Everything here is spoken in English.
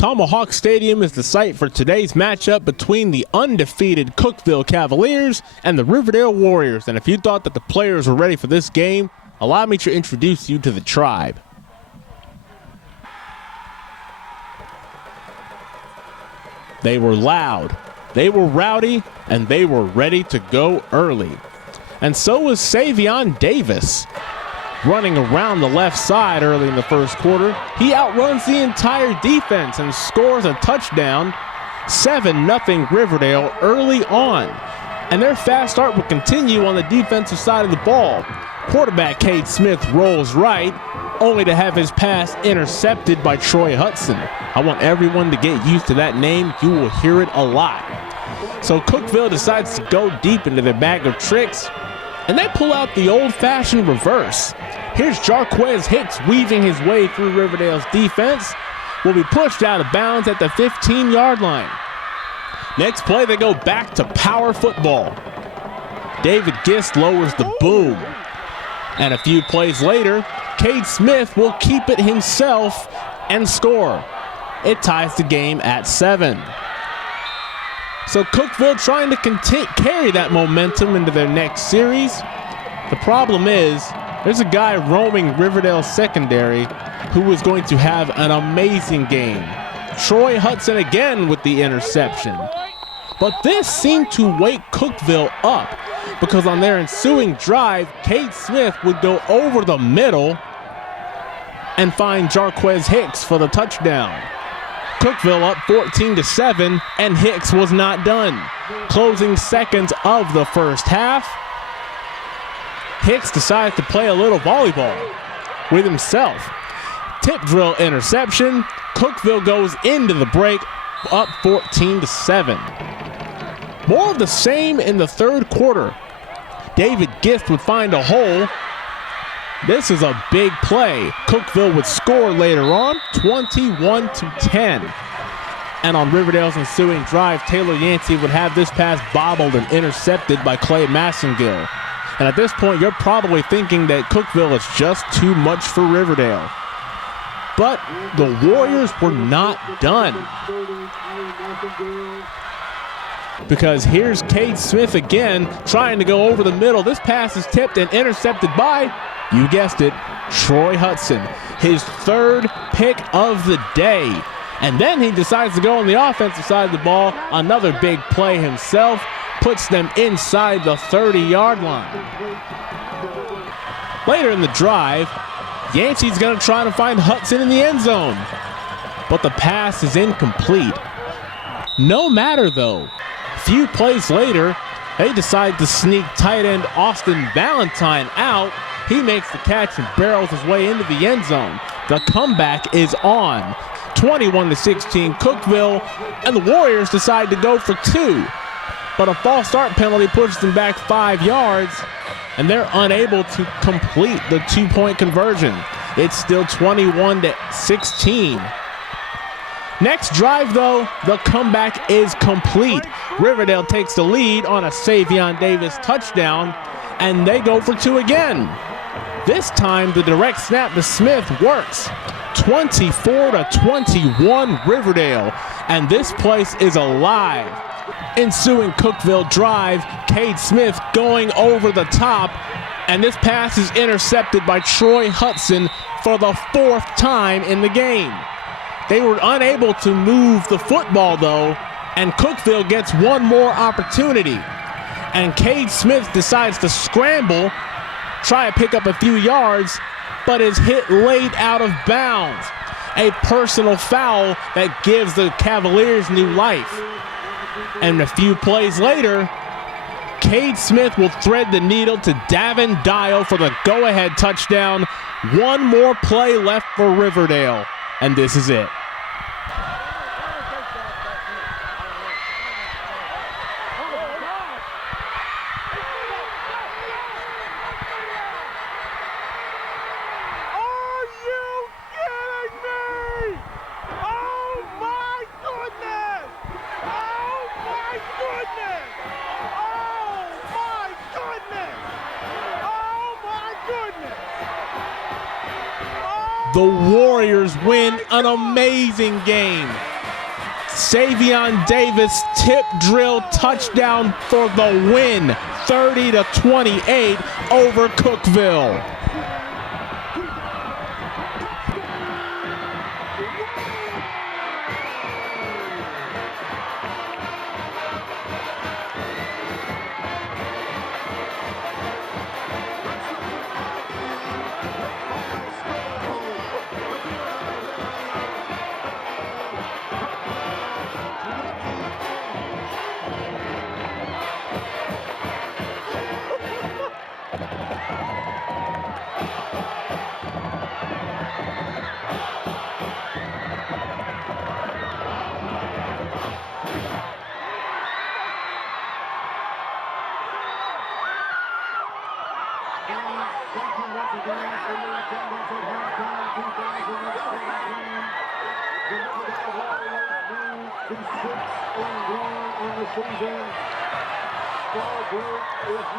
Tomahawk Stadium is the site for today's matchup between the undefeated Cookeville Cavaliers and the Riverdale Warriors. And if you thought that the players were ready for this game, allow me to introduce you to the tribe. They were loud, they were rowdy, and they were ready to go early. And so was Savion Davis. Running around the left side early in the first quarter, he outruns the entire defense and scores a touchdown. 7-0 Riverdale early on. And their fast start will continue on the defensive side of the ball. Quarterback Cade Smith rolls right, only to have his pass intercepted by Troy Hudson. I want everyone to get used to that name. You will hear it a lot. So Cookeville decides to go deep into their bag of tricks, and they pull out the old-fashioned reverse. Here's Jarquez Hicks weaving his way through Riverdale's defense. Will be pushed out of bounds at the 15-yard line. Next play, they go back to power football. David Gist lowers the boom. And a few plays later, Cade Smith will keep it himself and score. It ties the game at 7. So Cookeville trying to carry that momentum into their next series. The problem is, there's a guy roaming Riverdale secondary who is going to have an amazing game. Troy Hudson again with the interception. But this seemed to wake Cookeville up, because on their ensuing drive, Cade Smith would go over the middle and find Jarquez Hicks for the touchdown. Cookeville up 14-7, and Hicks was not done. Closing seconds of the first half, Hicks decides to play a little volleyball with himself. Tip drill interception. Cookeville goes into the break, up 14-7. More of the same in the third quarter. David Gist would find a hole. This is a big play. Cookeville would score later on, 21-10. And on Riverdale's ensuing drive, Taylor Yancey would have this pass bobbled and intercepted by Clay Massengill. And at this point, you're probably thinking that Cookeville is just too much for Riverdale. But the Warriors were not done. Because here's Cade Smith again, trying to go over the middle. This pass is tipped and intercepted by, you guessed it, Troy Hudson. His third pick of the day. And then he decides to go on the offensive side of the ball. Another big play himself. Puts them inside the 30-yard line. Later in the drive, Yancey's going to try to find Hudson in the end zone. But the pass is incomplete. No matter, though. Few plays later, they decide to sneak tight end Austin Valentine out. He makes the catch and barrels his way into the end zone. The comeback is on. 21-16 Cookeville, and the Warriors decide to go for 2. But a false start penalty pushes them back 5 yards, and they're unable to complete the 2-point conversion. It's still 21-16. Next drive, though, the comeback is complete. Riverdale takes the lead on a Savion Davis touchdown, and they go for 2 again. This time, the direct snap to Smith works. 24-21 Riverdale, and this place is alive. Ensuing Cookeville drive, Cade Smith going over the top, and this pass is intercepted by Troy Hudson for the 4th time in the game. They were unable to move the football, though, and Cookeville gets one more opportunity. And Cade Smith decides to scramble, try to pick up a few yards, but is hit late out of bounds. A personal foul that gives the Cavaliers new life. And a few plays later, Cade Smith will thread the needle to Davin Dial for the go-ahead touchdown. One more play left for Riverdale, and this is it. The Warriors win an amazing game. Savion Davis tip drill touchdown for the win, 30-28 over Cookeville. On the season, Starbird is